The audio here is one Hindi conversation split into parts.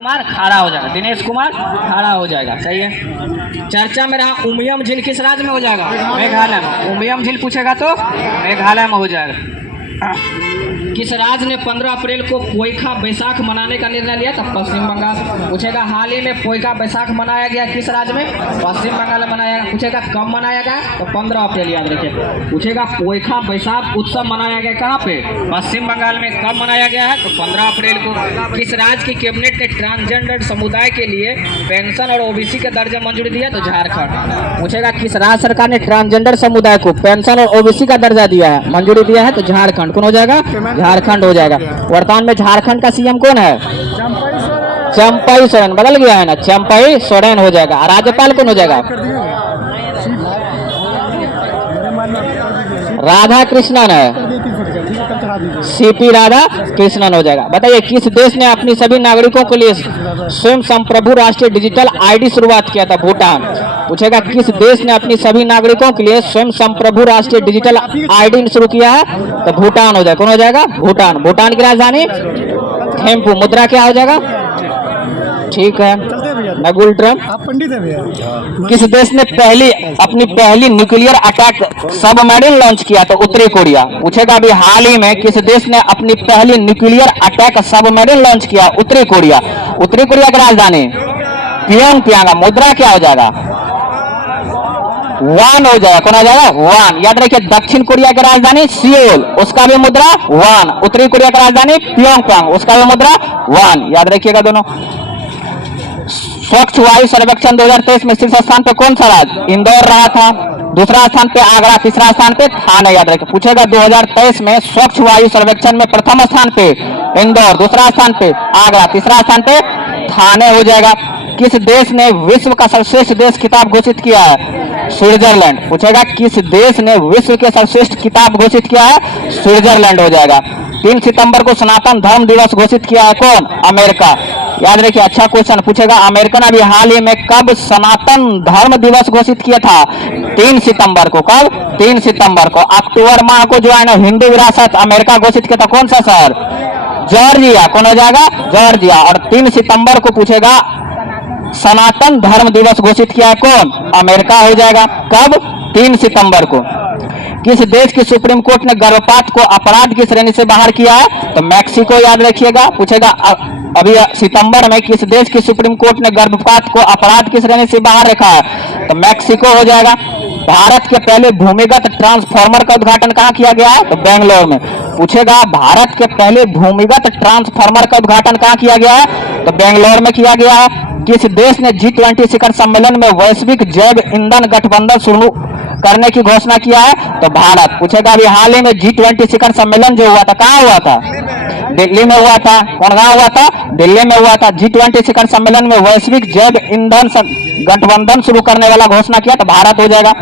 कुमार खड़ा हो जाएगा, दिनेश कुमार खड़ा हो जाएगा। सही है। चर्चा में रहा उमियम झील किस राज्य में हो जाएगा? मेघालय में। उमियम झील पूछेगा तो मेघालय में हो जाएगा। किस राज्य ने 15 अप्रैल को पोइखा बैसाख मनाने का निर्णय लिया था? पश्चिम बंगाल। पूछेगा हाल ही में पोइखा बैसाख मनाया गया किस राज्य में? पश्चिम बंगाल में मनाया गया। पूछेगा कब मनाया गया? तो 15 अप्रैल याद रखिए। पूछेगा पोइखा बैसाख उत्सव मनाया गया कहाँ पे? पश्चिम बंगाल में। कब मनाया गया है? तो 15 अप्रैल को। किस राज्य की कैबिनेट ने ट्रांसजेंडर समुदाय के लिए पेंशन और ओबीसी का दर्जा मंजूरी दिया? तो झारखंड। पूछेगा किस राज्य सरकार ने ट्रांसजेंडर समुदाय को पेंशन और ओबीसी का दर्जा दिया है, मंजूरी दिया है? तो झारखंड। कौन हो जाएगा? झारखंड हो जाएगा। वर्तमान में झारखंड का सीएम कौन है? चंपई सोरेन। बदल गया है ना, चंपई सोरेन हो जाएगा। राज्यपाल कौन हो जाएगा? राधा कृष्णन है, सीपी राधा कृष्णन हो जाएगा। बताइए किस देश ने अपनी सभी नागरिकों के लिए स्वयं संप्रभु राष्ट्रीय डिजिटल आईडी शुरुआत किया था? भूटान। पूछेगा किस देश ने अपनी सभी नागरिकों के लिए स्वयं संप्रभु राष्ट्रीय डिजिटल आईडी शुरू किया है? तो भूटान हो जाएगा। कौन हो जाएगा? भूटान। भूटान की राजधानी थिम्पू। मुद्रा क्या हो जाएगा? ठीक है, नगुल ट्रम्प। आप पंडित है भैया। किस देश ने अपनी पहली न्यूक्लियर अटैक सबमरीन लॉन्च किया? तो उत्तरी कोरिया। पूछेगा अभी हाल ही में किस देश ने अपनी पहली न्यूक्लियर अटैक सबमरीन लॉन्च किया? उत्तरी कोरिया। उत्तरी कोरिया की राजधानी प्योंगयांग। मुद्रा क्या हो जाएगा? वान हो जाएगा। कौन हो जाएगा? वान। याद रखिए दक्षिण कोरिया की राजधानी सियोल, उसका भी मुद्रा वान। उत्तरी कोरिया की राजधानी प्योंगयांग, उसका भी मुद्रा वान। याद रखिएगा दोनों। स्वच्छ वायु सर्वेक्षण 2023 में शीर्ष स्थान पे कौन सा राज्य? इंदौर रहा था। दूसरा स्थान पे आगरा, तीसरा स्थान पे थाने। याद रखिए। पूछेगा 2023 में स्वच्छ वायु सर्वेक्षण में प्रथम स्थान पे इंदौर, दूसरा स्थान पे आगरा, तीसरा स्थान पे थाने हो जाएगा। किस देश ने विश्व का सर्वश्रेष्ठ देश खिताब घोषित किया है? स्विट्जरलैंड। पूछेगा किस देश ने विश्व के सर्वश्रेष्ठ खिताब घोषित किया है? स्विट्जरलैंड हो जाएगा। 3 सितंबर को सनातन धर्म दिवस घोषित किया है कौन? अमेरिका। याद रखिए, अच्छा क्वेश्चन पूछेगा। अमेरिका ने अभी हाल ही में कब सनातन धर्म दिवस घोषित किया था? 3 सितंबर को। कब? 3 सितंबर को। अक्टूबर माह को जो है ना हिंदी विरासत अमेरिका घोषित किया था। कौन सा शहर? जॉर्जिया। कौन हो जाएगा? जॉर्जिया। और 3 सितंबर को पूछेगा सनातन धर्म दिवस घोषित किया है कौन? अमेरिका हो जाएगा। कब? 3 सितंबर को। किस देश की सुप्रीम कोर्ट ने गर्भपात को अपराध की श्रेणी से बाहर किया है? तो मैक्सिको। याद रखिएगा। पूछेगा अभी सितंबर में किस देश की सुप्रीम कोर्ट ने गर्भपात को अपराध की श्रेणी से बाहर रखा है? तो मैक्सिको हो जाएगा। भारत के पहले भूमिगत ट्रांसफार्मर का उद्घाटन कहाँ किया गया है? तो बेंगलोर में। पूछेगा भारत के पहले भूमिगत ट्रांसफार्मर का उद्घाटन कहाँ किया गया है? तो बेंगलोर में किया गया है। किस देश ने G20 शिखर सम्मेलन में वैश्विक जैव ईंधन गठबंधन शुरू करने की घोषणा किया है? तो भारत। पूछेगा अभी हाल ही में G20 शिखर सम्मेलन जो हुआ था कहाँ हुआ था? दिल्ली में हुआ था। कौन कहाँ हुआ था? दिल्ली में हुआ था। G20 शिखर सम्मेलन में वैश्विक जैव ईंधन गठबंधन शुरू करने वाला घोषणा किया तो भारत हो जाएगा।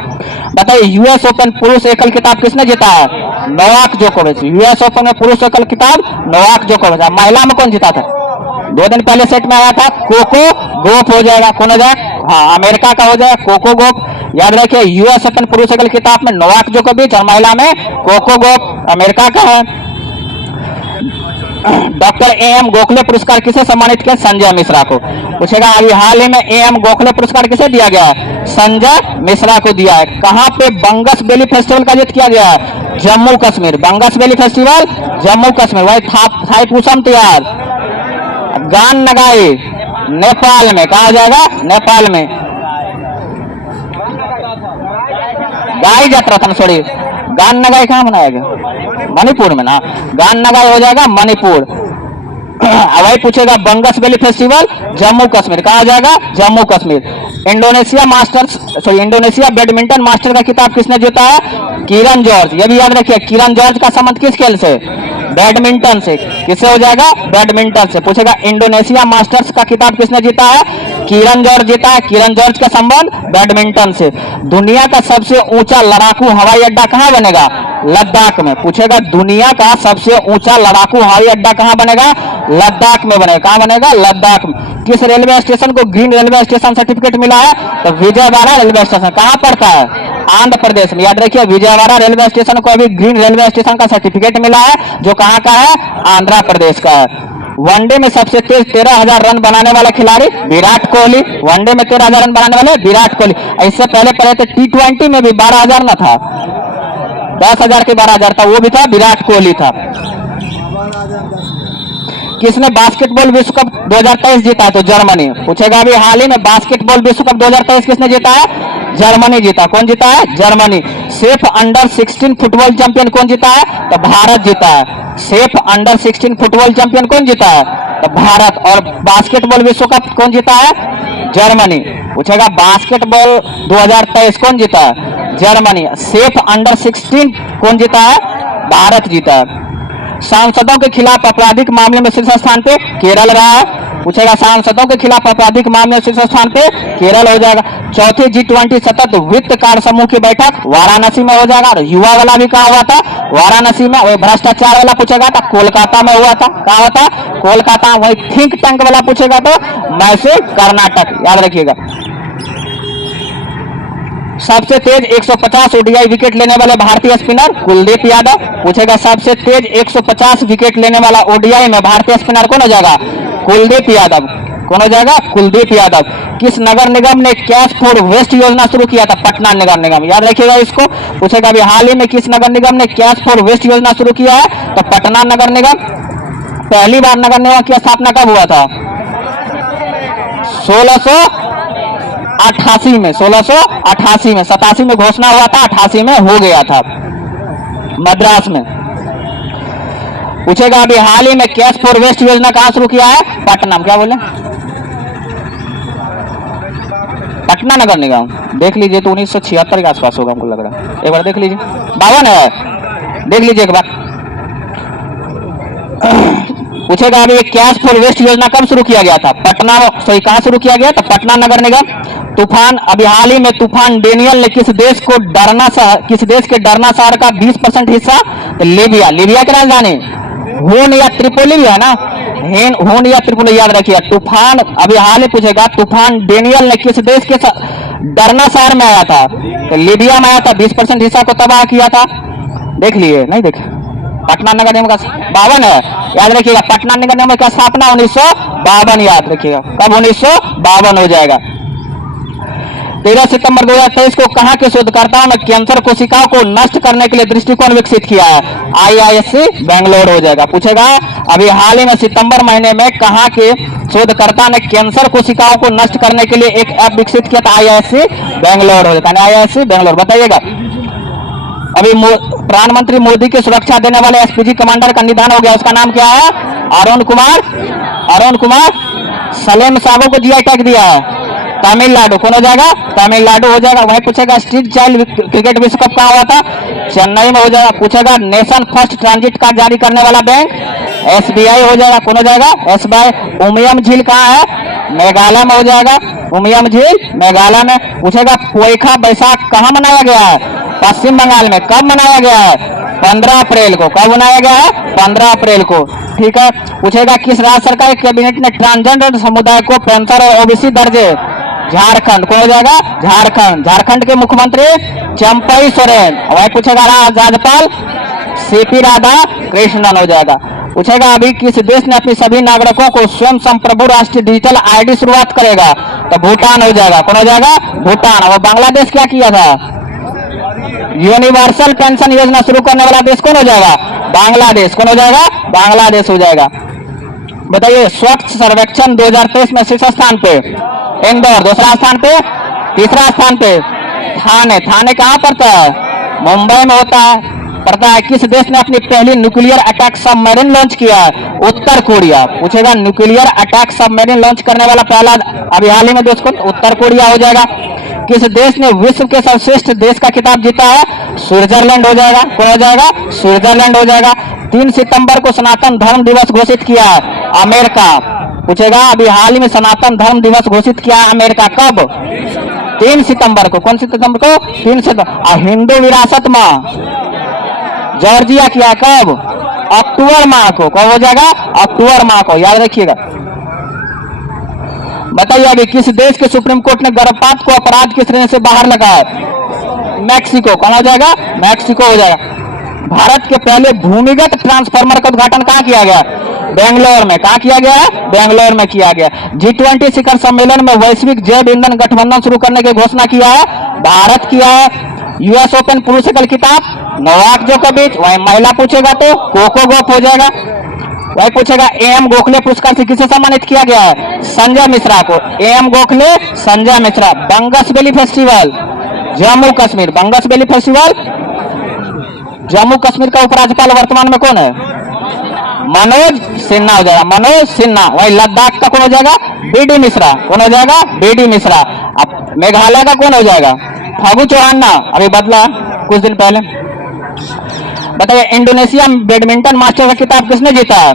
बताइए यूएस ओपन पुरुष एकल खिताब किसने जीता है? नोवाक जोकोविच। यूएस ओपन में पुरुष एकल खिताब नोवाक जोकोविच। महिला में कौन जीता था? 2 दिन पहले सेट में आया था कोको गोफ हो जाएगा। कौन हो जाएगा? हाँ, अमेरिका का हो जाएगा कोको गोफ। याद रखिए यूएस ओपन पुरुष एकल खिताब में नोवाक जोकोविच और महिला में कोको गोफ अमेरिका का है। डॉक्टर एएम गोखले पुरस्कार किसे सम्मानित किया? संजय मिश्रा को। पूछेगा अभी हाल ही में एएम गोखले पुरस्कार किसे दिया गया है? संजय मिश्रा को दिया है। कहां पे बंगस बेली फेस्टिवल का आयोजित किया गया है? जम्मू कश्मीर। बंगस बेली फेस्टिवल जम्मू कश्मीर। वही थाईपुसम त्योहार गान नगाई नेपाल में। कहा जाएगा? नेपाल में। गाई यात्रा था सॉरी, गान नगाई कहाँ मनाया गया? मणिपुर में ना। गान नगाई हो जाएगा मणिपुर। वही पूछेगा बंगस बेली फेस्टिवल जम्मू कश्मीर। कहा जाएगा? Jammu Kashmir. Indonesia badminton master का खिताब किसने जीता है? किरण जॉर्ज। ये भी याद रखिए किरण जॉर्ज का संबंध किस खेल से? बैडमिंटन से। किससे हो जाएगा? बैडमिंटन से। पूछेगा इंडोनेशिया मास्टर्स का खिताब किसने जीता है? किरण जॉर्ज जीता है। किरण जॉर्ज का संबंध बैडमिंटन से। दुनिया का सबसे ऊंचा लड़ाकू हवाई अड्डा कहाँ बनेगा? लद्दाख में। पूछेगा दुनिया का सबसे ऊंचा लड़ाकू हवाई अड्डा कहाँ बनेगा? लद्दाख में बनेगा। कहाँ बनेगा? लद्दाख में। किस रेलवे स्टेशन को ग्रीन रेलवे स्टेशन सर्टिफिकेट मिला है? तो विजयवाड़ा रेलवे स्टेशन। कहाँ पड़ता है? आंध्र प्रदेश में। याद रखिए विजयवाड़ा रेलवे स्टेशन को अभी ग्रीन रेलवे स्टेशन का सर्टिफिकेट मिला है जो कहाँ का है? आंध्र प्रदेश का है। वनडे में सबसे तेज 13,000 रन बनाने वाला खिलाड़ी विराट कोहली। वनडे में 13,000 रन बनाने वाले विराट कोहली। इससे पहले पहले तो T20 में भी 12,000 न था, 10,000 के 12,000 था, वो भी था विराट कोहली था। किसने बास्केटबॉल विश्व कप 2023 जीता है? तो जर्मनी। पूछेगा अभी हाल ही में बास्केटबॉल विश्व कप 2023 किसने जीता है? जर्मनी जीता। कौन जीता है? Germany. Safe under 16 football champion कौन जीता है? तो भारत जीता है। सेफ अंडर 16 फुटबॉल चैंपियन कौन जीता है? तो भारत। और बास्केटबॉल विश्व कप कौन जीता है? जर्मनी। पूछेगा बास्केटबॉल 2023 कौन जीता है? जर्मनी। सेफ अंडर 16 कौन जीता है? भारत जीता है। सांसदों के खिलाफ आपराधिक मामले में शीर्ष स्थान पे केरल रहा है। पूछेगा सांसदों के खिलाफ आपराधिक मामले में शीर्ष स्थान पे केरल हो जाएगा। चौथी G20 सतत वित्त कार्य समूह की बैठक वाराणसी में हो जाएगा। और युवा वाला भी कहा हुआ था? वाराणसी में। वही भ्रष्टाचार वाला पूछेगा तो कोलकाता में हुआ था। कहा हुआ था? कोलकाता। वही थिंक टैंक वाला पूछेगा तो मैसूर कर्नाटक, याद रखिएगा। सबसे तेज 150 ओडीआई विकेट लेने वाले भारतीय स्पिनर कुलदीप यादव। पूछेगा सबसे तेज 150 विकेट लेने वाला ओडीआई में भारतीय स्पिनर कौन हो जाएगा? कुलदीप यादव। कौन हो जाएगा? कुलदीप यादव। किस नगर निगम ने कैश फॉर वेस्ट योजना शुरू किया था? पटना नगर निगम। याद रखिएगा इसको। पूछेगा अभी हाल ही में किस नगर निगम ने कैश फॉर वेस्ट योजना शुरू किया है? तो पटना नगर निगम। पहली बार नगर निगम की स्थापना कब हुआ था? 1688 में। 1688 में। 87 में घोषणा हुआ था, 88 में हो गया था मद्रास में। पूछेगा अभी हाल ही में कैश फॉर वेस्ट योजना कहां शुरू किया है? पटना। क्या बोले? पटना नगर निगम। देख लीजिए तो 1976 के आसपास होगा, हमको लग रहा है। एक बार देख लीजिए। 52 है, देख लीजिए एक बार। पूछेगा अभी कैश फॉर वेस्ट योजना कब शुरू किया गया था? पटना। सही, कहां शुरू किया गया? तो पटना नगर निगम। तूफान, अभी हाल ही में तूफान डेनियल ने किस देश के डरना शहर का 20% हिस्सा? तो लीबिया। लीबिया की राजधानी हून या त्रिपोली भी है ना? हून या त्रिपोली, याद रखिए। तूफान अभी हाल ही पूछेगा तूफान डेनियल ने किस देश के डरना शहर में आया था? तो लीबिया में आया था। 20% हिस्सा को तबाह किया था। देख लिए? नहीं देखे? पटना नगर निगम का 52 है, याद रखिएगा। पटना नगर निगम का स्थापना 1952, याद रखिएगा। कब? 1952 हो जाएगा। 13 सितंबर 2023 को कहां के शोधकर्ताओं ने कैंसर कोशिकाओं को नष्ट करने के लिए दृष्टिकोण विकसित किया है? IISc बेंगलोर हो जाएगा। पूछेगा अभी हाल ही में सितंबर महीने में कहां के शोधकर्ता ने कैंसर कोशिकाओं को नष्ट करने के लिए एक ऐप विकसित किया था? IISc बेंगलोर हो जाएगा। IISc बेंगलोर। बताइएगा अभी प्रधानमंत्री मोदी की सुरक्षा देने वाले SPG कमांडर का निधन हो गया, उसका नाम क्या है? अरुण कुमार सलेम साहब को जीआई टैग दिया है। तमिलनाडु। कौन हो जाएगा? तमिलनाडु हो जाएगा। वहीं पूछेगा स्ट्रीट चाइल्ड क्रिकेट विश्व कप कहां हुआ था? चेन्नई में हो जाएगा। पूछेगा नेशन फर्स्ट ट्रांजिट कार्ड जारी करने वाला बैंक SBI हो जाएगा। कौन हो जाएगा? SBI। उमियम झील कहां है? मेघालय में हो जाएगा। उमियम झील मेघालय में। पूछेगा पोइखा बैसाख कहां मनाया गया है? पश्चिम बंगाल में। कब मनाया गया है? 15 अप्रैल को। कब मनाया गया है? 15 अप्रैल को। ठीक है। पूछेगा किस राज्य सरकार के कैबिनेट ने ट्रांसजेंडर समुदाय को पेंशन और OBC दर्जे? झारखंड। कौन हो जाएगा? झारखंड। झारखंड के मुख्यमंत्री चंपई सोरेन। वही पूछेगा राज्यपाल CP राधा कृष्णन हो जाएगा। पूछेगा अभी किस देश ने अपनी सभी नागरिकों को स्वयं संप्रभु राष्ट्रीय डिजिटल ID शुरुआत करेगा? तो भूटान हो जाएगा। कौन हो जाएगा? भूटान। और बांग्लादेश क्या किया था? यूनिवर्सल पेंशन योजना शुरू करने वाला देश कौन हो जाएगा? बांग्लादेश। कौन हो जाएगा? बांग्लादेश हो जाएगा। बताइए स्वच्छ सर्वेक्षण 2023 में शीर्ष स्थान पे इंदौर, दूसरा स्थान पे, तीसरा स्थान पे थाने। थाने कहां पड़ता है? मुंबई में होता है, पड़ता है। किस देश ने अपनी पहली न्यूक्लियर अटैक सबमरीन लॉन्च किया है? उत्तर कोरिया। पूछेगा न्यूक्लियर अटैक सबमरीन लॉन्च करने वाला पहला अभी हाल ही में देश कौन? उत्तर कोरिया हो जाएगा। किस देश ने विश्व के सर्वश्रेष्ठ देश का खिताब जीता है? स्विट्जरलैंड हो जाएगा। कौन हो जाएगा? स्विट्जरलैंड हो जाएगा। 3 सितंबर को सनातन धर्म दिवस घोषित किया है अमेरिका। पूछेगा अभी हाल ही में सनातन धर्म दिवस घोषित किया है अमेरिका। कब? 3 सितंबर को। कौन सी सितंबर को? 3 सितंबर। हिंदू विरासत माह जॉर्जिया किया कब? अक्टूबर माह को। कब हो जाएगा? अक्टूबर माह को, याद रखिएगा। बताइए अभी किस देश के सुप्रीम कोर्ट ने गर्भपात को अपराध की श्रेणी से बाहर लगाया? मैक्सिको। कौन हो जाएगा? मैक्सिको हो जाएगा। भारत के पहले भूमिगत ट्रांसफार्मर का उद्घाटन कहां किया गया? बेंगलोर में। कहा किया गया है? बेंगलोर में किया गया। G20 शिखर सम्मेलन में वैश्विक जैव ईंधन गठबंधन शुरू करने की घोषणा किया है भारत किया है। यूएस ओपन पुरुष एकल खिताब नोवाक जोकोविच। वही महिला पूछेगा तो कोको गोफ हो जाएगा। वही पूछेगा एम गोखले पुरस्कार से किसे सम्मानित किया गया है? संजय मिश्रा को। M Gokhale, Sanjay Mishra. बंगस valley festival Jammu Kashmir, बंगस valley festival Jammu Kashmir का उपराज्यपाल वर्तमान में कौन है? मनोज सिन्हा हो जाएगा, मनोज सिन्हा। वही लद्दाख का कौन हो जाएगा? बीडी मिश्रा। कौन हो जाएगा? बीडी मिश्रा। अब मेघालय का कौन हो जाएगा? फागू चौहान ना, अभी बदला कुछ दिन पहले। बताइए इंडोनेशिया बैडमिंटन मास्टर का खिताब किसने जीता है?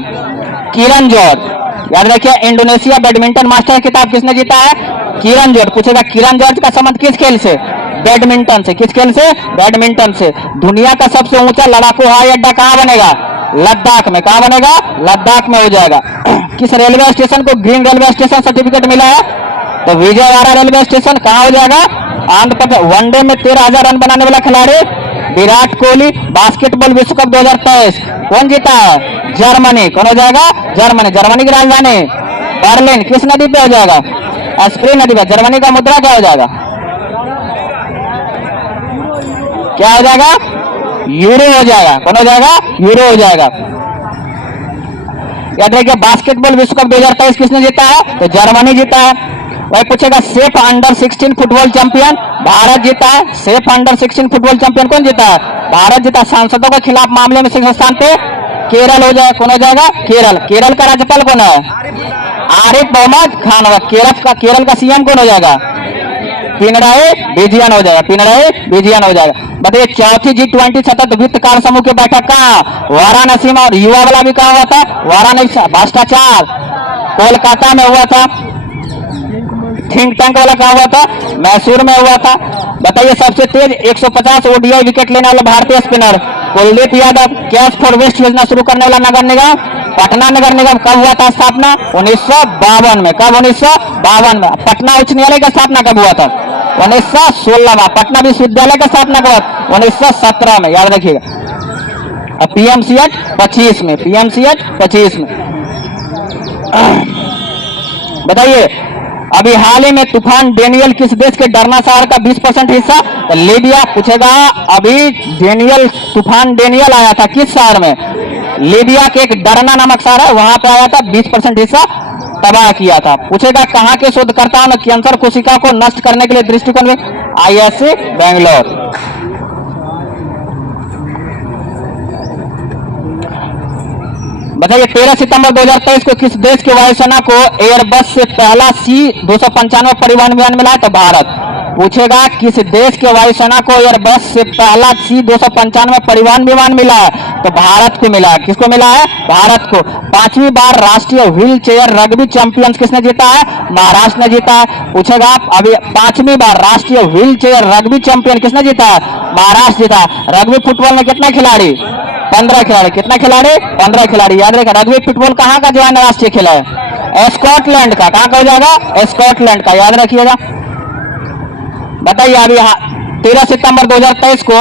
किरण जॉर्ज। याद रखिए इंडोनेशिया बैडमिंटन मास्टर का खिताब किसने जीता है? किरण जॉर्ज। पूछेगा किरण जॉर्ज का संबंध किस खेल से? बैडमिंटन से। किस खेल से? बैडमिंटन से। दुनिया का सबसे ऊंचा लड़ाकू हवाई अड्डा कहां बनेगा? लद्दाख में। कहां बनेगा? लद्दाख में हो जाएगा। किस रेलवे स्टेशन को ग्रीन रेलवे स्टेशन सर्टिफिकेट मिला है? तो विजयवाड़ा रेलवे स्टेशन। कहां हो जाएगा? आंध्र प्रदेश। वनडे में 13,000 रन बनाने वाला खिलाड़ी विराट कोहली। बास्केटबॉल विश्व कप 2023 कौन जीता है? जर्मनी। कौन हो जाएगा? जर्मनी। जर्मनी की राजधानी बर्लिन। किस नदी पे हो जाएगा? स्प्री नदी पे। जर्मनी का मुद्रा क्या हो जाएगा? क्या हो जाएगा? यूरो हो जाएगा। कौन हो जाएगा? यूरो हो जाएगा। याद रखिए बास्केटबॉल विश्व कप 2023 किसने जीता है? तो जर्मनी जीता है। वही पूछेगा safe under 16 football champion Bharat जीता है। सेफ अंडर 16 फुटबॉल चैंपियन कौन जीता है? भारत जीता। सांसदों के खिलाफ मामले में शीर्ष स्थान पे केरल हो जाएगा। कौन हो जाएगा? केरल। केरल का राज्यपाल कौन है? आरिफ मोहम्मद खान होगा। केरल का सीएम कौन हो जाएगा? पिनराई विजयन हो जाएगा। पिनराई विजयन हो जाएगा। बताइए चौथी G20 सतत वित्त कार्य समूह की बैठक कहाँ? वाराणसी में। और युवा वाला भी कहाँ हुआ था? वाराणसी। भ्रष्टाचार कोलकाता में हुआ था। थिंक टैंक वाला कहा हुआ था? मैसूर में हुआ था। बताइए सबसे तेज 150 ओडीआई विकेट लेने वाला भारतीय spinner Kuldeep Yadav. Cash for waste योजना शुरू करने वाला नगर निगम पटना नगर निगम कब हुआ था स्थापना? 1952 में। कब? 1952 में। पटना उच्च न्यायालय का स्थापना कब हुआ था? 1916 में। पटना विश्वविद्यालय का स्थापना कब? 1917 में। याद रखिएगा। पीएमसी एक्ट 25 में। पीएमसी एक्ट 25 में। बताइए अभी हाल ही में तूफान डेनियल किस देश के डरना शहर का 20% हिस्सा? तो लीबिया। पूछेगा अभी तूफान डेनियल आया था किस शहर में? लीबिया के एक डरना नामक शहर है वहां पे आया था। 20% हिस्सा तबाह किया था। पूछेगा कहां के शोधकर्ताओं ने कैंसर कोशिका को नष्ट करने के लिए दृष्टिकोण में? IISc बेंगलोर। बताइए 13 सितंबर 2023 को किस देश की वायुसेना को एयरबस से पहला C-295 परिवहन विमान मिला है? तो भारत। पूछेगा किस देश के वायुसेना को एयरबस से पहला C-295 परिवहन विमान मिला है? तो भारत को मिला है। किसको मिला है? भारत को। 5वीं बार राष्ट्रीय व्हील चेयर रग्बी चैंपियंस किसने जीता है? महाराष्ट्र ने जीता है। पूछेगा अभी 5वीं बार राष्ट्रीय व्हील चेयर रग्बी चैंपियन किसने जीता है? महाराष्ट्र जीता। रग्बी फुटबॉल में कितने खिलाड़ी? 15 खिलाड़ी। कितना खिलाड़ी? 15 खिलाड़ी। याद रखेगा रग्बी फुटबॉल कहाँ का जो है राष्ट्रीय खेल है? स्कॉटलैंड का। कहाँ का हो जाएगा? स्कॉटलैंड का। याद रखिएगा। बताइए अभी 13 सितंबर 2023 को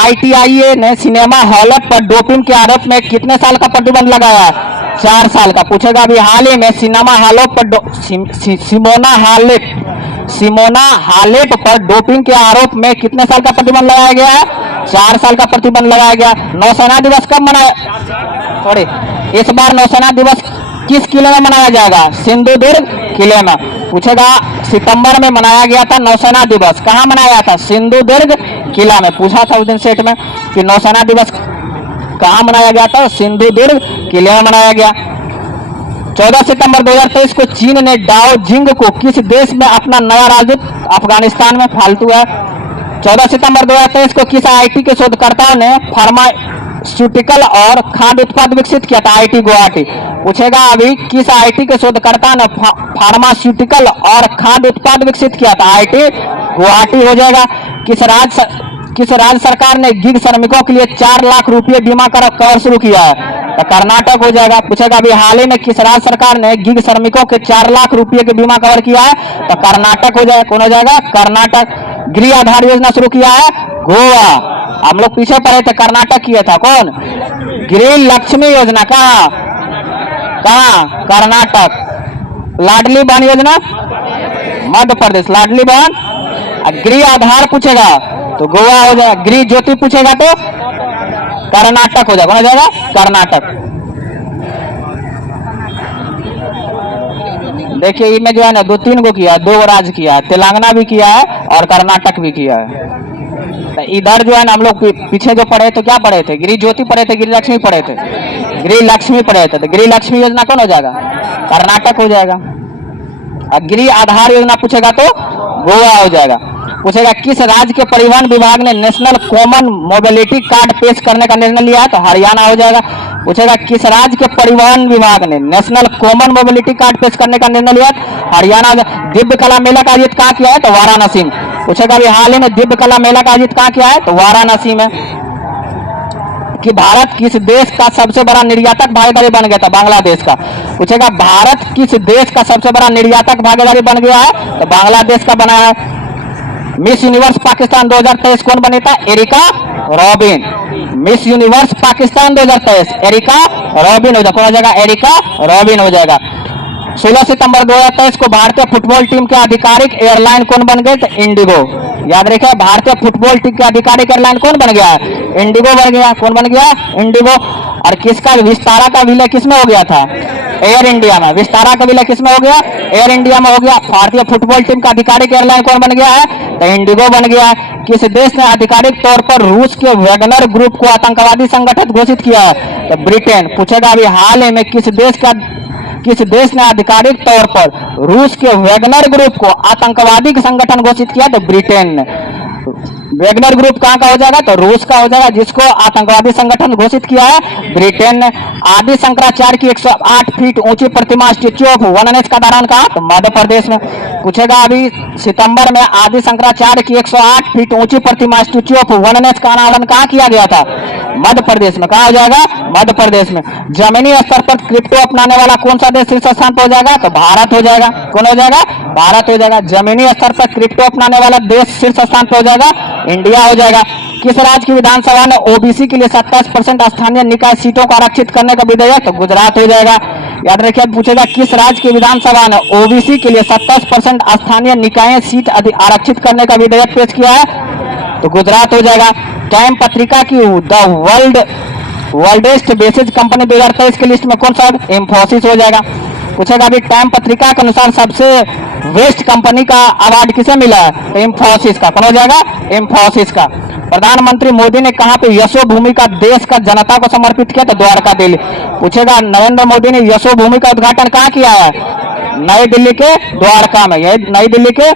ITIA ने सिनेमा हॉल पर डोपिंग के आरोप में कितने साल का प्रतिबंध लगाया? 4 साल का। पूछेगा अभी हाल ही में सिनेमा हॉलों पर सिमोना हालेप पर डोपिंग के आरोप में कितने साल का प्रतिबंध लगाया गया है? 4 साल का प्रतिबंध लगाया गया। नौसेना दिवस कब मनाया? सॉरी, इस बार नौसेना दिवस किस किले में मनाया जाएगा? सिंधुदुर्ग किले में। पूछेगा सितंबर में मनाया गया था नौसेना दिवस। कहाँ मनाया था? सिंधुदुर्ग किला में। पूछा था उस दिन सेट में कि नौसेना दिवस कहाँ मनाया गया था? सिंधुदुर्ग किले में मनाया गया। 14 सितंबर 2023 को चीन ने डाओ जिंग को किस देश में अपना नया राजदूत? अफगानिस्तान में। फालतू है। 14 सितंबर 2023 को किस IIT के शोधकर्ताओं ने फार्मास्यूटिकल और खाद्य उत्पाद विकसित किया था? IIT गुवाहाटी। पूछेगा अभी किस IIT के शोधकर्ता ने फार्मास्यूटिकल और खाद्य उत्पाद विकसित किया था? IIT गुवाहाटी हो जाएगा। किस राज्य सरकार ने गिग श्रमिकों के लिए 4 लाख रुपये बीमा कवर शुरू किया है? तो कर्नाटक हो जाएगा। पूछेगा अभी हाल ही में किस राज्य सरकार ने गिग श्रमिकों के 4 लाख रुपये के बीमा कवर किया है? तो कर्नाटक हो जाएगा। कौन हो जाएगा? कर्नाटक। गृह आधार योजना शुरू किया है गोवा। हम लोग पीछे पड़े थे, कर्नाटक किया था। कौन? गृह लक्ष्मी योजना। कहाँ? कहाँ? कर्नाटक। लाडली बहन योजना मध्य प्रदेश। लाडली बहन। गृह आधार पूछेगा तो गोवा हो जाएगा, गृह ज्योति पूछेगा तो कर्नाटक हो जाएगा। कौन हो जाएगा? कर्नाटक। देखिए इनमें जो है ना 2-3 गो किया, 2 राज्य किया है, तेलंगाना भी किया है और कर्नाटक भी किया है। तो इधर जो है ना हम लोग पीछे जो पढ़े तो क्या पढ़े थे? गृह ज्योति पढ़े थे, गृह लक्ष्मी पढ़े थे, गृह लक्ष्मी पढ़े थे। तो गृह लक्ष्मी योजना कौन हो जाएगा? कर्नाटक हो जाएगा। और गृह आधार योजना पूछेगा तो गोवा हो जाएगा। पूछेगा किस राज्य के परिवहन विभाग ने नेशनल कॉमन मोबिलिटी कार्ड पेश करने का निर्णय लिया है? तो हरियाणा हो जाएगा। पूछेगा किस राज्य के परिवहन विभाग ने नेशनल कॉमन मोबिलिटी कार्ड पेश करने का निर्णय लिया है? हरियाणा। दिव्य कला मेला का आयोजित कहाँ किया है? तो वाराणसी में। पूछेगा अभी हाल ही में दिव्य कला मेला का आयोजित कहाँ किया है? तो वाराणसी में। कि भारत किस देश का सबसे बड़ा निर्यातक भागीदारी बन गया था? बांग्लादेश का। पूछेगा भारत किस देश का सबसे बड़ा निर्यातक भागीदारी बन गया है? तो बांग्लादेश का बना है। मिस यूनिवर्स पाकिस्तान 2023 कौन बनी था? एरिका रॉबिन। मिस यूनिवर्स पाकिस्तान 2023 एरिका रॉबिन हो जाएगा। कौन हो जाएगा? एरिका रॉबिन हो जाएगा। 16 सितंबर 2023 को भारतीय फुटबॉल टीम के आधिकारिक एयरलाइन कौन बन गए? तो इंडिगो। याद रखिए भारतीय फुटबॉल टीम के आधिकारिक एयरलाइन कौन बन गया? इंडिगो बन गया। कौन बन गया? इंडिगो। और किसका विस्तारा का विलय किसमें हो गया था? एयर इंडिया में। विस्तारा का विलय किसमें हो गया? एयर इंडिया में हो गया। भारतीय फुटबॉल टीम का आधिकारिक एयरलाइन कौन बन गया है? तो इंडिगो बन गया है। किस देश ने आधिकारिक तौर पर रूस के वैगनर ग्रुप को आतंकवादी संगठन घोषित किया है? तो ब्रिटेन। पूछेगा अभी हाल ही में किस देश ने आधिकारिक तौर पर रूस के वैगनर ग्रुप को आतंकवादी संगठन घोषित किया? तो ब्रिटेन ने। वैगनर ग्रुप कहाँ का हो जाएगा? तो रूस का हो जाएगा, जिसको आतंकवादी संगठन घोषित किया है ब्रिटेन ने। आदि शंकराचार्य की 108 फीट ऊंची प्रतिमा स्टेच्यू ऑफ वननेस का दान कहाँ? तो मध्य प्रदेश में। पूछेगा अभी सितंबर में आदि शंकराचार्य की 108 फीट ऊंची प्रतिमा स्टेच्यू ऑफ वननेस का अनावरण कहाँ किया गया था? मध्य प्रदेश में। कहाँ हो जाएगा? मध्य प्रदेश में। जमीनी स्तर पर क्रिप्टो अपनाने वाला कौन सा देश शीर्ष स्थान पर हो जाएगा? तो भारत हो जाएगा। कौन हो जाएगा? भारत हो जाएगा। जमीनी स्तर पर क्रिप्टो अपनाने वाला देश शीर्ष स्थान पर हो जाएगा? इंडिया हो जाएगा। किस राज्य की विधानसभा ने ओबीसी के लिए 27% स्थानीय निकाय सीटों को आरक्षित करने का विधेयक? तो गुजरात हो जाएगा। याद रखिए पूछेगा किस राज्य की विधानसभा ने ओबीसी के लिए 27% स्थानीय निकाय सीट आरक्षित करने का विधेयक पेश किया है? तो गुजरात हो जाएगा। टाइम पत्रिका की द वर्ल्डेस्ट बेसिस कंपनी 2023 की लिस्ट में कौन सा? इंफोसिस हो जाएगा। पूछेगा अभी टाइम पत्रिका के अनुसार सबसे बेस्ट कंपनी का अवार्ड किसे मिला है? तो इंफोसिस का। कौन हो जाएगा? इंफोसिस का। प्रधानमंत्री मोदी ने कहां पे यशो भूमि का देश का जनता को समर्पित किया? तो द्वारका दिल्ली। पूछेगा नरेंद्र मोदी ने यशो भूमि का उद्घाटन कहां किया है? नई दिल्ली के द्वारका में। यह नई दिल्ली के।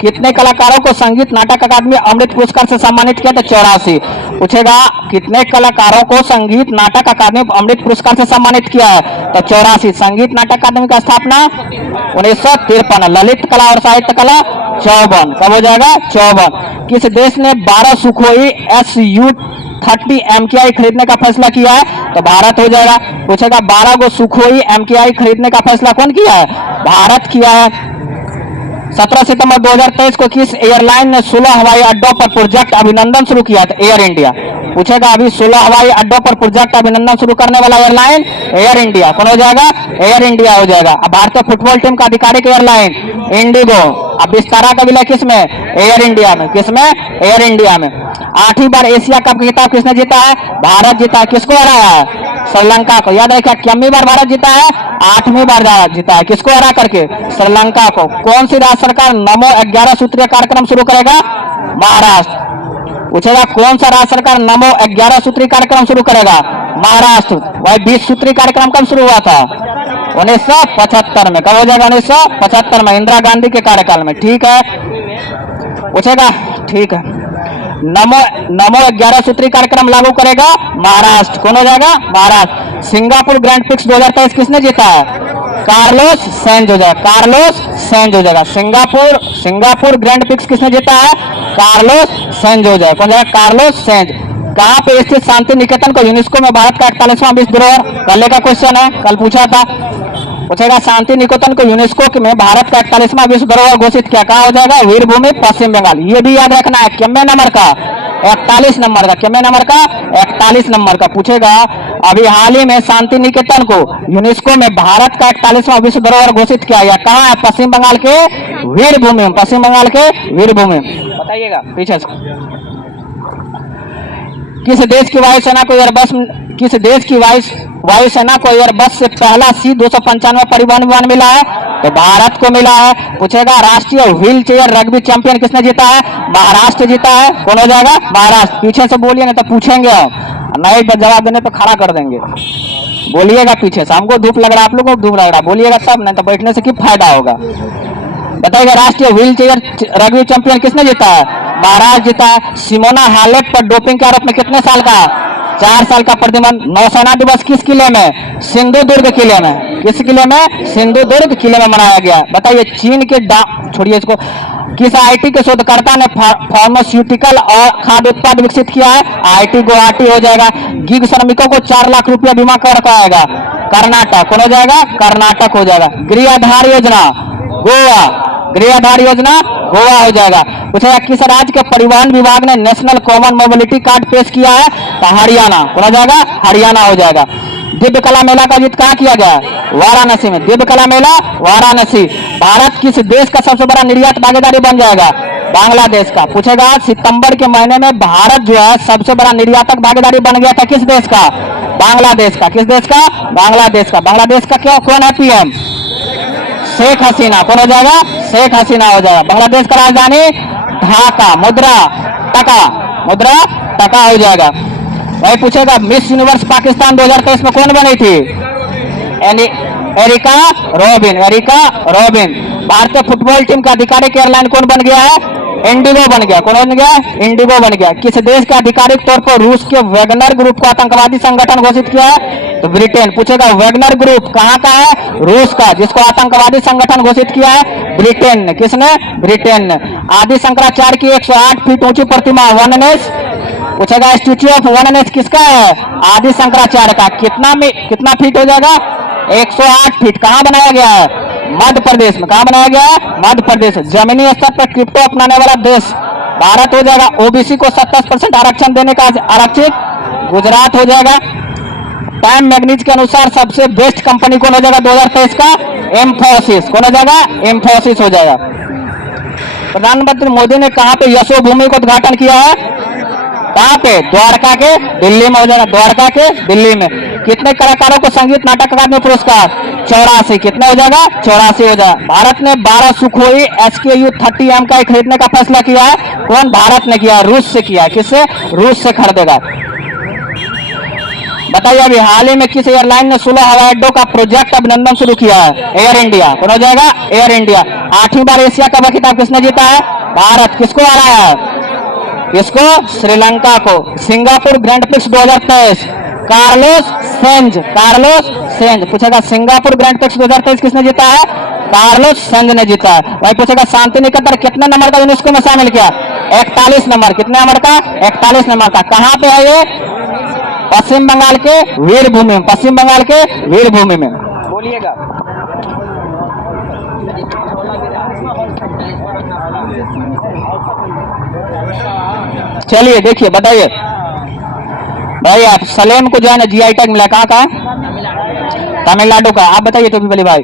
कितने कलाकारों को संगीत नाटक अकादमी अमृत पुरस्कार से सम्मानित किया? तो 84। पूछेगा कितने कलाकारों को संगीत नाटक अकादमी अमृत पुरस्कार से सम्मानित किया है? तो 84। संगीत नाटक अकादमी का स्थापना 1953। ललित कला और साहित्य कला 54। कब हो जाएगा? 54। किस देश ने 12 सुखोई Su-30 MKI खरीदने का फैसला किया है? तो भारत हो जाएगा। पूछेगा 12 गो सुखोई MKI खरीदने का फैसला कौन किया है? भारत किया है। 17 सितंबर 2023 को किस एयरलाइन ने 16 हवाई अड्डों पर प्रोजेक्ट अभिनंदन शुरू किया था? Air India. पूछेगा अभी 16 हवाई अड्डों पर प्रोजेक्ट अभिनंदन शुरू करने वाला एयरलाइन? Air India. कौन हो जाएगा? एयर इंडिया हो जाएगा। अब भारतीय फुटबॉल टीम का आधिकारिक एयरलाइन इंडिगो। अब विस्तारा का विलय किसमें? एयर इंडिया में। किसमें? एयर इंडिया में। 8वीं बार एशिया कप का खिताब किसने जीता है? भारत जीता है। किसको हराया है? श्रीलंका को। याद रखिए कितनी बार भारत जीता है? 8वीं बार जीता है। किसको हरा करके? श्रीलंका को। कौन सी राज्य सरकार नमो 11 सूत्रीय कार्यक्रम शुरू करेगा? महाराष्ट्र। पूछेगा कौन सा राज्य सरकार नमो 11 सूत्रीय कार्यक्रम शुरू करेगा? महाराष्ट्र। वही 20 सूत्रीय कार्यक्रम कब शुरू हुआ था? 1975 में। कब हो जाएगा? 1975 में, इंदिरा गांधी के कार्यकाल में। ठीक है। पूछेगा ठीक है। नमो 11 सूत्री कार्यक्रम लागू करेगा महाराष्ट्र। कौन हो जाएगा? महाराष्ट्र। सिंगापुर ग्रैंड प्रिक्स 2023 किसने जीता है? कार्लोस सेंज हो जाएगा। कार्लोस सेंज हो जाएगा। सिंगापुर ग्रैंड प्रिक्स किसने जीता है? कार्लोस सेंज हो जाएगा। कौन जाएगा? Carlos Sainz. कहाँ पे स्थित शांति निकेतन को यूनेस्को में भारत का 41वां विश्व धरोहर? कल का क्वेश्चन है, कल पूछा था। पूछेगा शांति निकेतन को यूनेस्को में भारत का 41वां विश्व धरोहर घोषित किया, कहा हो जाएगा? वीरभूमि पश्चिम बंगाल। ये भी याद रखना है, कितने नंबर का? 41 नंबर का। कितने नंबर का? 41 नंबर का। पूछेगा अभी हाल ही में शांति निकेतन को यूनेस्को में भारत का 41वां विश्व धरोहर घोषित किया गया, कहाँ है? पश्चिम बंगाल के वीरभूमि में। पश्चिम बंगाल के वीरभूमि। बताइएगा पीछे से। किस देश की वायुसेना को एयरबस से पहला C-295 परिवहन विमान मिला है? तो भारत को मिला है। पूछेगा राष्ट्रीय व्हील चेयर रग्बी चैंपियन किसने जीता है? महाराष्ट्र जीता है। कौन हो जाएगा? महाराष्ट्र। पीछे से बोलिए नहीं तो पूछेंगे हम, नहीं जवाब देने पे खड़ा कर देंगे। बोलिएगा पीछे से, हमको धूप लग रहा है, आप लोगों को धूप लग रहा है, बोलिएगा तब, नहीं तो बैठने से क्या फायदा होगा। बताइएगा राष्ट्रीय व्हील चेयर रग्बी चैंपियन किसने जीता है? महाराष्ट्र जीता है। सिमोना हालेप पर डोपिंग के आरोप में कितने साल का? 4 साल का प्रतिबंध। नौसेना दिवस किस किले में? सिंधुदुर्ग किले में। किस किले में? सिंधुदुर्ग किले में मनाया गया। बताइए चीन के छोड़िए इसको, किस आईटी के शोधकर्ता ने फार्मास्यूटिकल और खाद्य उत्पाद विकसित किया है? आईटी गुवाहाटी हो जाएगा। गिग श्रमिकों को 4 लाख रुपया बीमा कर आएगा? कर्नाटक। कौन हो जाएगा? कर्नाटक हो जाएगा। गृह आधार योजना गोवा। गृह आधार योजना गोवा हो जाएगा। पूछेगा किस राज्य के परिवहन विभाग ने नेशनल कॉमन मोबिलिटी कार्ड पेश किया है? तो हरियाणा। कौन हो जाएगा? हरियाणा हो जाएगा। दिव्य कला मेला का आयोजित कहाँ किया गया? वाराणसी में। दिव्य कला मेला वाराणसी। भारत किस देश का सबसे बड़ा निर्यात भागीदारी बन जाएगा? बांग्लादेश का। पूछेगा सितंबर के महीने में भारत जो है सबसे बड़ा निर्यातक भागीदारी बन गया था, किस देश का? बांग्लादेश का। किस देश का? बांग्लादेश का। बांग्लादेश का क्यों, कौन है पीएम? शेख हसीना। कौन हो जाएगा? शेख हसीना हो जाएगा। बांग्लादेश का राजधानी ढाका। मुद्रा टका। मुद्रा टका हो जाएगा। वही पूछेगा मिस यूनिवर्स पाकिस्तान 2023 में कौन बनी थी? एरिका रॉबिन। एरिका रॉबिन। भारतीय फुटबॉल टीम का आधिकारिक एयरलाइन कौन बन गया है? इंडिगो बन गया। कौन बन गया? इंडिगो बन गया। किस देश के आधिकारिक तौर पर रूस के वैगनर ग्रुप को आतंकवादी संगठन घोषित किया है? तो ब्रिटेन। पूछेगा वैगनर ग्रुप कहाँ का है? रूस का। जिसको आतंकवादी संगठन घोषित किया है? ब्रिटेन ने। किसने? ब्रिटेन ने। आदि शंकराचार्य की 108 फीट ऊंची प्रतिमा वननेस। पूछेगा स्टैच्यू ऑफ वननेस किसका है? आदि शंकराचार्य का। कितना फीट हो जाएगा? 108 फीट। कहाँ बनाया गया है? मध्य प्रदेश में। कहाँ बनाया गया है? मध्य प्रदेश। जमीनी स्तर पर क्रिप्टो अपनाने वाला देश भारत हो जाएगा। ओबीसी को 27% आरक्षण देने का आरक्षित गुजरात हो जाएगा। टाइम मैगजीन के अनुसार सबसे बेस्ट कंपनी कौन हो जाएगा 2023 का? एम्फोसिस। कौन हो जाएगा? एम्फोसिस हो जाएगा। प्रधानमंत्री मोदी ने कहाँ पे यशोभूमि का उद्घाटन किया है? कहाँ पे? द्वारका के दिल्ली में हो जाएगा। द्वारका के दिल्ली में। कितने कलाकारों को संगीत नाटक अकादमी पुरस्कार? 84। कितने हो जाएगा? 84 हो जाएगा। भारत ने 12 सुखोई SKU 30M का खरीदने का फैसला किया है। कौन? भारत ने किया है। रूस से किया है। किससे? रूस से खरीदेगा। बताइए अभी हाल ही में किस एयरलाइन ने 16 हवाई अड्डों का प्रोजेक्ट अभिनंदन शुरू किया है? Air India. कौन हो जाएगा? Air India. 8वीं बार एशिया कप का खिताब किसने जीता है? भारत। किसको हराया है? किसको? श्रीलंका को। Singapore grand prix 2023 Carlos Sainz. Carlos Sainz. पूछेगा सिंगापुर ग्रैंड प्रिक्स 2023 किसने जीता है? कार्लोस सेंज ने जीता है। वही पूछेगा शांति निकेतन कितने नंबर का यूनेस्को में शामिल किया? 41 नंबर। कितने नंबर का? 41 नंबर का। कहाँ पे है ये? पश्चिम बंगाल के वीरभूमि में। पश्चिम बंगाल के वीरभूमि में। बोलिएगा। चलिए देखिए बताइए भाई, आप सलेम को जो है ना GI टैग मिला, कहाँ का? तमिलनाडु का। आप बताइए तो भी भाई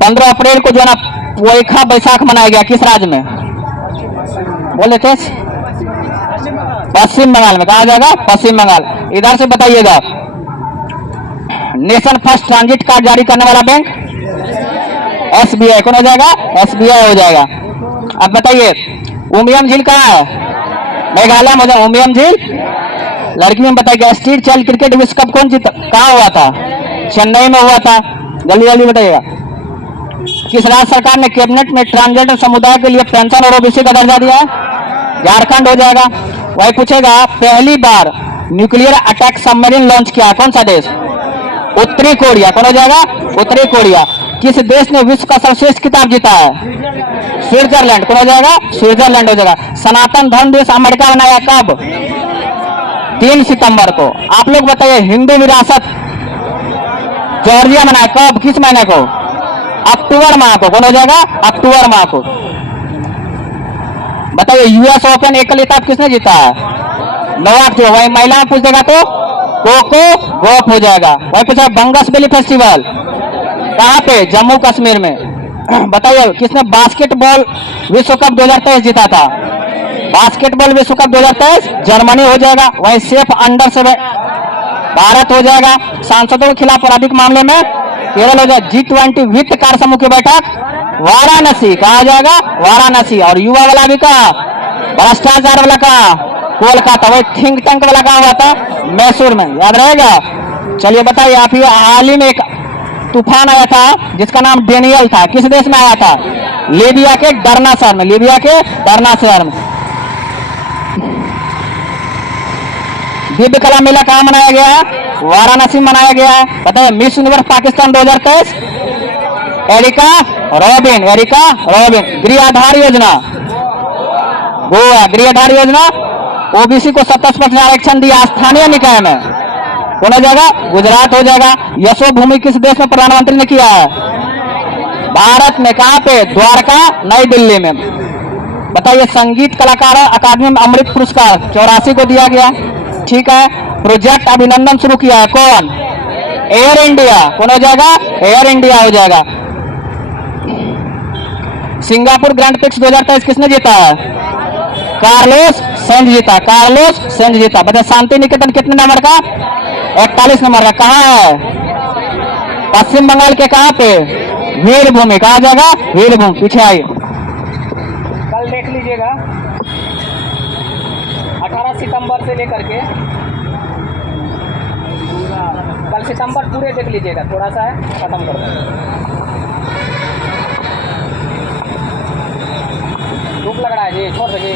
15 अप्रैल को जो है ना पोइखा बैसाख मनाया गया, किस राज्य में? बोले थे पश्चिम बंगाल में। कहा जाएगा? पश्चिम बंगाल। इधर से बताइएगा नेशन फर्स्ट ट्रांजिट कार्ड जारी करने वाला बैंक? SBI। कौन हो जाएगा? SBI हो जाएगा। अब बताइए उमियम झील कहाँ है? मेघालय में। उमियम झील लड़की में। बताइएगा स्ट्रीट चाइल्ड क्रिकेट विश्व कप कौन जीता? कहाँ हुआ था? चेन्नई में हुआ था। जल्दी जल्दी बताइएगा। किस राज्य सरकार ने कैबिनेट में ट्रांसजेंडर समुदाय के लिए पेंशन और ओबीसी का दर्जा दिया है? झारखंड हो जाएगा। वही पूछेगा पहली बार न्यूक्लियर अटैक सबमरीन लॉन्च किया कौन सा देश? उत्तरी कोरिया। कौन हो जाएगा? उत्तरी कोरिया। किस देश ने विश्व का सर्वश्रेष्ठ किताब जीता है? स्विट्जरलैंड। कौन हो जाएगा? स्विट्जरलैंड हो जाएगा। सनातन धर्म दिवस अमेरिका मनाया कब? 3 सितंबर को। आप लोग बताइए हिंदू विरासत जॉर्जिया मनाया कब, किस महीने को? अक्टूबर माह को। कौन हो जाएगा? अक्टूबर माह को। बताइए यूएस ओपन एकल खिताब किसने जीता है? नोवाक जो। वही महिला में पूछ देगा तो कोको गोप हो जाएगा। वही पूछा बंगस बेली फेस्टिवल कहाँ पे? जम्मू कश्मीर में। बताइए किसने बास्केटबॉल विश्व कप 2023 जीता था? बास्केटबॉल विश्व कप 2023 जर्मनी हो जाएगा। वही सेफ अंडर 7 भारत हो जाएगा। सांसदों के खिलाफ आपराधिक मामले में केरल हो जाएगा। G20 वित्त कार्य समूह की बैठक वाराणसी, कहा जाएगा? वाराणसी। और युवा वाला भी कहा, भ्रष्टाचार वाला कहा? कोलकाता। वही थिंक टैंक वाला कहा हुआ था? मैसूर में। याद रहेगा? चलिए बताइए आप ही हाल ही में एक तूफान आया था जिसका नाम डेनियल था, किस देश में आया था? लीबिया के डरना शहर में। लीबिया के डरना शहर में। दिव्य कला मेला कहाँ मनाया गया है? वाराणसी में मनाया गया है। बताइए मिस यूनिवर्स पाकिस्तान 2023 एरिका रॉबिन। एरिका रॉबिन। गृह आधार योजना गोवा। गृह आधार योजना ओबीसी को 27% आरक्षण दिया स्थानीय निकाय में। कौन हो जाएगा? गुजरात हो जाएगा। यशो भूमि किस देश में प्रधानमंत्री ने किया है? भारत में। कहाँ पे? द्वारका, नई दिल्ली में। बताइए संगीत कलाकार अकादमी में अमृत पुरस्कार 84 को दिया गया। ठीक है। प्रोजेक्ट अभिनंदन शुरू किया है कौन? Air India. कौन हो जाएगा? एयर इंडिया हो जाएगा। सिंगापुर ग्रैंड प्रिक्स 2023 किसने जीता है? कार्लोस सेंज जीता। कार्लोस सेंज जीता। बताइए शांति निकेतन कितने नंबर का? 41 नंबर का। कहाँ है? पश्चिम बंगाल के कहाँ पे? वीरभूमि। कहा जाएगा? वीरभूमि। पीछे आइए, कल देख लीजिएगा 18 सितंबर से लेकर के कल सितंबर पूरे देख लीजिएगा। थोड़ा सा है, खत्म कर दें। धूप लग रहा है जी, छोड़ दीजिए।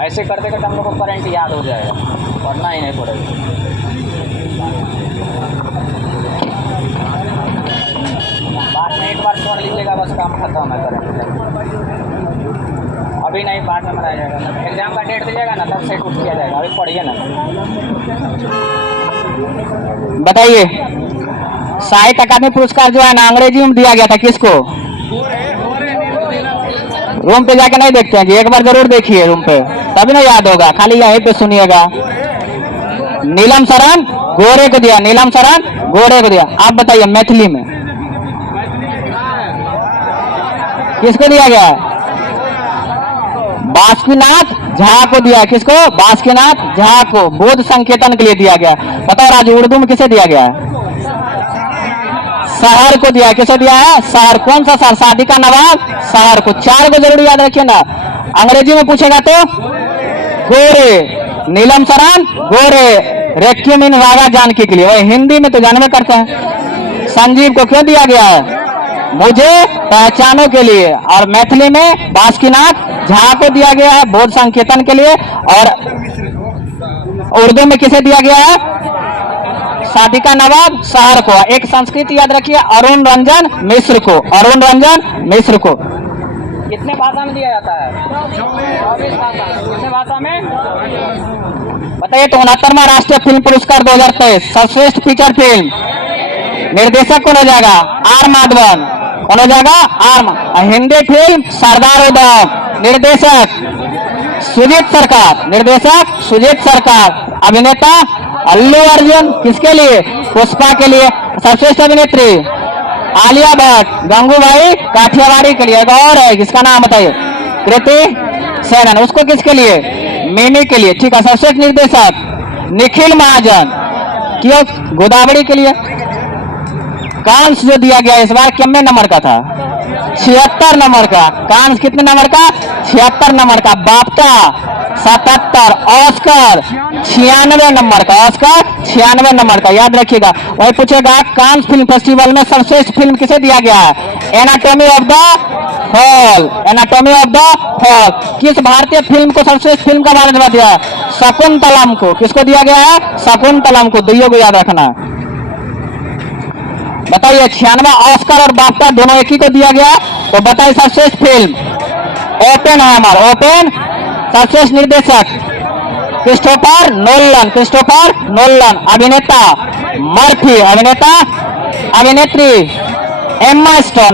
ऐसे करते करते हम लोग को करंट याद हो जाएगा, पढ़ना ही नहीं पड़ेगा। बाद में एक बार पढ़ लीजिएगा, बस काम खत्म है करंट। अभी नहीं, बाद में मनाया जाएगा। एग्जाम का डेट दीजिएगा ना, तब सेट किया जाएगा। अभी पढ़िए ना। बताइए साहित्य अकादमी पुरस्कार जो है ना अंग्रेजी में दिया गया था किसको? रूम पे जाके नहीं देखते हैं जी, एक बार जरूर देखिए रूम पे, तभी ना याद होगा। खाली यहीं पे सुनिएगा। नीलम शरण गोरे को दिया। नीलम शरण गोरे को दिया। आप बताइए मैथिली में किसको दिया गया? बासुकीनाथ झा को दिया। किसको? बासुकीनाथ झा को बोध संकेतन के लिए दिया गया। बताओ राजू उर्दू में किसे दिया गया है? शहर को दिया। किसे दिया है? शहर। कौन सा शहर? शादी का नवाब शहर को। 4 को जरूर याद रखिए ना। अंग्रेजी में पूछेगा तो गोरे। नीलम शरण गोरे। रेक्यूम इन रागा जानकी के लिए। वही हिंदी में तो जानवे करते हैं। संजीव को क्यों दिया गया है? मुझे पहचानों के लिए। और मैथिली में बासुकीनाथ झा को दिया गया है बोध संकेतन के लिए। और उर्दू में किसे दिया गया है? शादी का नवाब शहर को। एक संस्कृत याद रखिए, अरुण रंजन मिश्र को। अरुण रंजन मिश्र को। कितने भाषा में दिया जाता है? 24 भाषा। कितने भाषा में? बताइए। तो 69वां राष्ट्रीय फिल्म पुरस्कार 2023 सर्वश्रेष्ठ फीचर फिल्म निर्देशक कौन हो जाएगा? आर माधवन। कौन हो जाएगा? आर। हिंदी फिल्म सरदार उधम। निर्देशक सुजीत सरकार। निर्देशक सुजीत सरकार। अभिनेता अल्लू अर्जुन। किसके लिए? पुष्पा के लिए। सर्वश्रेष्ठ अभिनेत्री आलिया भट्ट। गंगूबाई काठियावाड़ी के लिए। एक और है, किसका नाम बताइए? कृति सेनन। उसको किसके लिए? मिमी के लिए। ठीक है। सर्वश्रेष्ठ निर्देशक निखिल महाजन। क्यों? गोदावरी के लिए। कांस जो दिया गया इस बार कितने नंबर का था? 76 नंबर का। कांस कितने नंबर का? 76 नंबर का। बाफ्टा 77। ऑस्कर 96 नंबर का। ऑस्कर 96 नंबर का। याद रखिएगा। वही पूछेगा कांस फिल्म फेस्टिवल में सर्वश्रेष्ठ फिल्म किसे दिया गया है? Anatomy of the fall. Anatomy of the fall. किस भारतीय फिल्म को सर्वश्रेष्ठ फिल्म का भारत में दिया? शकुंतलम को। किसको दिया गया है? शकुंतलम को। दोनों को याद रखना। बताइए 96 ऑस्कर और बाफ्टा दोनों एक ही को दिया गया। तो बताइए सर्वश्रेष्ठ फिल्म ओपेनहाइमर, ओपेन सर्वश्रेष्ठ निर्देशक क्रिस्टोफर नोलन, क्रिस्टोफर नोलन। अभिनेता मर्फी, अभिनेता अभिनेत्री एम्मा स्टोन,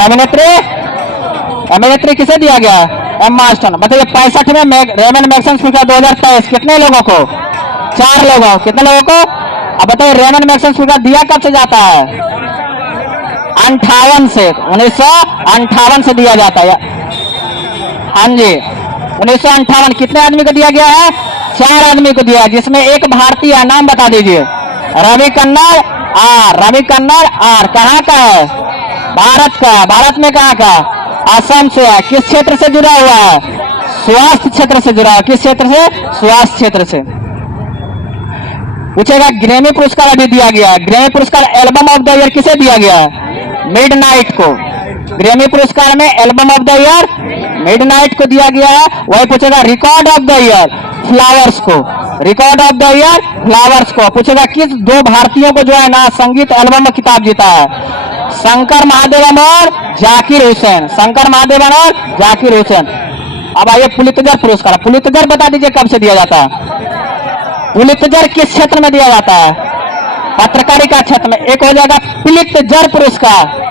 अभिनेत्री किसे दिया गया? Emma stone. बताइए 65 में रेमन मैग्सेसे पुरस्कार 2023 कितने लोगों को? 4 लोगों। कितने लोगों को? अब बताइए रेमन मैग्सेसे पुरस्कार दिया कब से जाता है? 58 से, 1958 से दिया जाता है। हाँ जी 1958। कितने आदमी को दिया गया है? 4 आदमी को दिया, जिसमें एक भारतीय है। नाम बता दीजिए। Ravi Kannan R, Ravi Kannan R. कहाँ का है? भारत का। भारत में कहाँ का? असम से है। किस क्षेत्र से जुड़ा हुआ है? स्वास्थ्य क्षेत्र से जुड़ा हुआ। किस क्षेत्र से? स्वास्थ्य क्षेत्र से। पूछेगा ग्रैमी पुरस्कार अभी दिया गया है। ग्रैमी पुरस्कार एल्बम ऑफ द ईयर किसे दिया गया है? मिडनाइट को। ग्रैमी पुरस्कार में album of the year Midnight को दिया गया है। वही पूछेगा record of the year Flowers को, record of the year Flowers को। पूछेगा किस 2 भारतीयों को जो है ना संगीत एल्बम में किताब जीता है? शंकर महादेवन और जाकिर हुसैन, शंकर महादेवन और जाकिर हुसैन। अब आइए पुलित्जर पुरस्कार। पुलित्जर बता दीजिए कब से दिया जाता है? पुलित्जर किस क्षेत्र में दिया जाता है? पत्रकारिता क्षेत्र में। एक हो जाएगा पुलित्जर पुरस्कार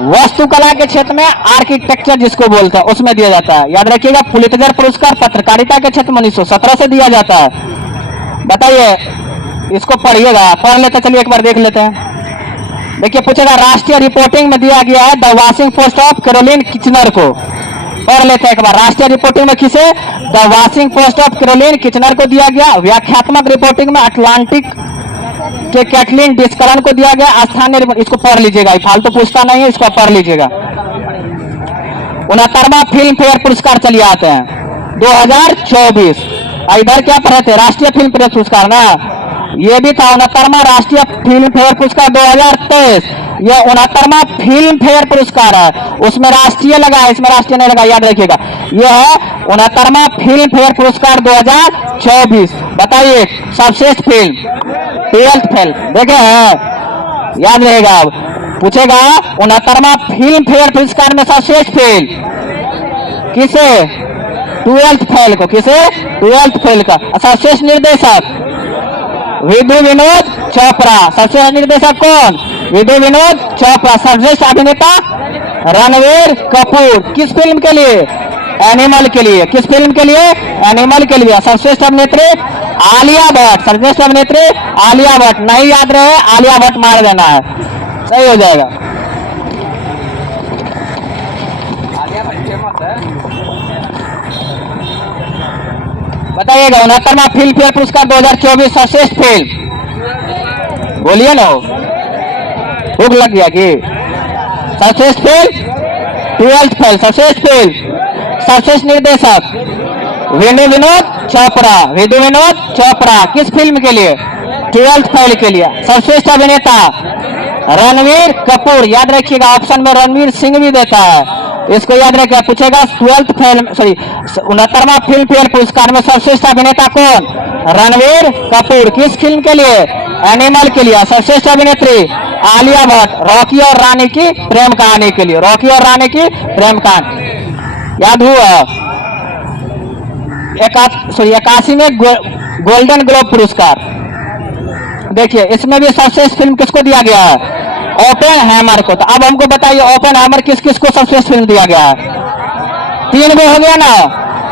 वास्तुकला के क्षेत्र में, आर्किटेक्चर जिसको बोलते हैं उसमें दिया जाता है। याद रखिएगा पुलित्जर पुरस्कार पत्रकारिता के क्षेत्र में 1917 से दिया जाता है। बताइए इसको पढ़िएगा, पढ़ लेते चलिए एक बार देख लेते हैं। देखिए पूछेगा राष्ट्रीय रिपोर्टिंग में दिया गया है the Washington Post of Caroline Kitchener को। पढ़ लेते हैं एक बार। राष्ट्रीय रिपोर्टिंग में किसे? The Washington Post of Caroline Kitchener को दिया गया। व्याख्यात्मक रिपोर्टिंग में अटलांटिक के कैटलिन डिस्कलन को दिया गया। स्थानीय रिपोर्ट, इसको पढ़ लीजिएगा, फालतू पूछता नहीं है, इसको पढ़ लीजिएगा। 69वां फिल्म फेयर पुरस्कार चलिए आते हैं 2024। इधर क्या पढ़े थे? राष्ट्रीय फिल्म फेयर पुरस्कार ना, ये भी था 69वां राष्ट्रीय फिल्म फेयर पुरस्कार 2023। यह 69वां फिल्म फेयर पुरस्कार है, उसमें राष्ट्रीय लगा है, इसमें राष्ट्रीय नहीं लगा, याद रखिएगा। यह है 69वां फिल्म फेयर पुरस्कार 2024। बताइए सर्वश्रेष्ठ फिल्म 12th फेल देखे हैं? याद रहेगा। अब पूछेगा 69वां फिल्म फेयर पुरस्कार में सर्वश्रेष्ठ फिल्म किसे? 12th फेल को। किसे? 12th फेल का। सर्वश्रेष्ठ निर्देशक विधु विनोद चोपड़ा। सर्वश्रेष्ठ निर्देशक कौन? विधु विनोद चोपड़ा। सर्वश्रेष्ठ अभिनेता रणवीर कपूर। किस फिल्म के लिए? एनिमल के लिए। किस फिल्म के लिए? एनिमल के लिए। सर्वश्रेष्ठ अभिनेत्री आलिया भट्ट। सर्वश्रेष्ठ अभिनेत्री आलिया भट्ट। नहीं याद रहे आलिया भट्ट मार देना है, सही हो जाएगा। आलिया भट्ट फेमस है। बताइएगा 69वां फिल्म फेयर पुरस्कार 2024 सर्वश्रेष्ठ फिल्म बोलिए ना, भूख लग गया कि? सर्वश्रेष्ठ फिल्म 12th फेल। सर्वश्रेष्ठ फिल्म, सर्वश्रेष्ठ निर्देशक विधु विनोद चोपड़ा। विधु विनोद चोपड़ा किस फिल्म के लिए? 12th फेल के लिए। सर्वश्रेष्ठ अभिनेता रणवीर कपूर। याद रखिएगा ऑप्शन में रणवीर सिंह भी देता है, इसको याद रखिएगा। पूछेगा 12th फेल सॉरी 69वां फिल्म फेयर पुरस्कार में सर्वश्रेष्ठ अभिनेता कौन? रणवीर कपूर। किस फिल्म के लिए? एनिमल के लिए। सर्वश्रेष्ठ अभिनेत्री आलिया भट्ट। रॉकी और रानी की प्रेम कहानी के लिए। रॉकी और रानी की प्रेम कहानी याद हुआ। 81वें गोल्डन ग्लोब पुरस्कार देखिए, इसमें भी सर्वश्रेष्ठ फिल्म किसको दिया गया है? ओपेनहाइमर को। तो अब हमको बताइए ओपेनहाइमर किस किस को सर्वश्रेष्ठ फिल्म दिया गया है? 3 गो हो गया ना,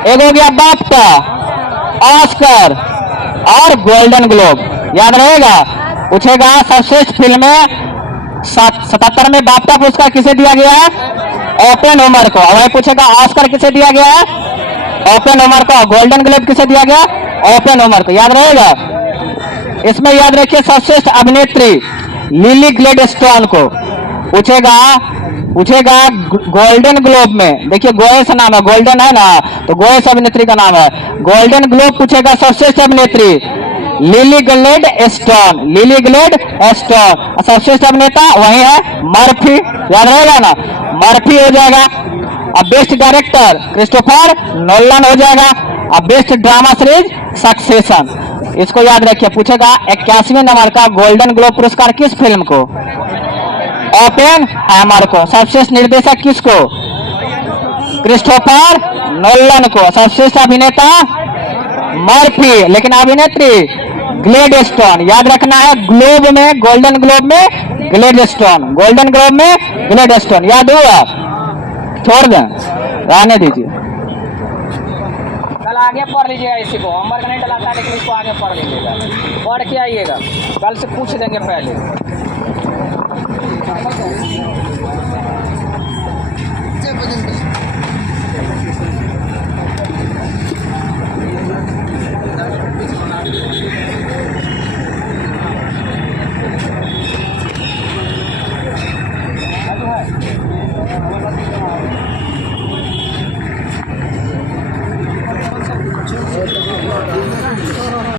एक हो गया बाफ्टा, ऑस्कर और गोल्डन ग्लोब, याद रहेगा। पूछेगा सर्वश्रेष्ठ फिल्म में 77 में बाफ्टा पुरस्कार किसे दिया गया है? ओपेनहाइमर को। और पूछेगा ऑस्कर किसे दिया गया है? ओपेनहाइमर को। गोल्डन ग्लोब किसे दिया गया? ओपेनहाइमर को, याद रहेगा। इसमें याद रखिए सर्वश्रेष्ठ अभिनेत्री लिली ग्लैडस्टोन को। पूछेगा गोल्डन ग्लोब में, देखिए गोयस नाम है, गोल्डन है ना, तो गोयस अभिनेत्री का नाम है। गोल्डन ग्लोब पूछेगा सर्वश्रेष्ठ अभिनेत्री लिली ग्लैडस्टोन। Lily Gladstone. सर्वश्रेष्ठ अभिनेता वही है मर्फी, याद रहेगा ना, मर्फी हो जाएगा। अब बेस्ट डायरेक्टर क्रिस्टोफर नोलन हो जाएगा। अब बेस्ट ड्रामा सीरीज सक्सेशन, इसको याद रखिए। पूछेगा 81वें नंबर का गोल्डन ग्लोब पुरस्कार किस फिल्म को? ओपेन हैमर को। सर्वश्रेष्ठ निर्देशक किसको? क्रिस्टोफर नोलन को। सर्वश्रेष्ठ अभिनेता मर्फी, लेकिन अभिनेत्री ग्लेडस्टोन। याद रखना है, ग्लोब में, गोल्डन ग्लोब में ग्लेडस्टोन, गोल्डन ग्लोब में ग्लेडस्टोन। याद हुआ? छोड़ दें, रहने दीजिए। कल आगे पढ़ लीजिएगा इसी को, होमवर्क नहीं डलाता लेकिन इसको आगे पढ़ लीजिएगा, पढ़ के आइएगा, कल से पूछ देंगे पहले।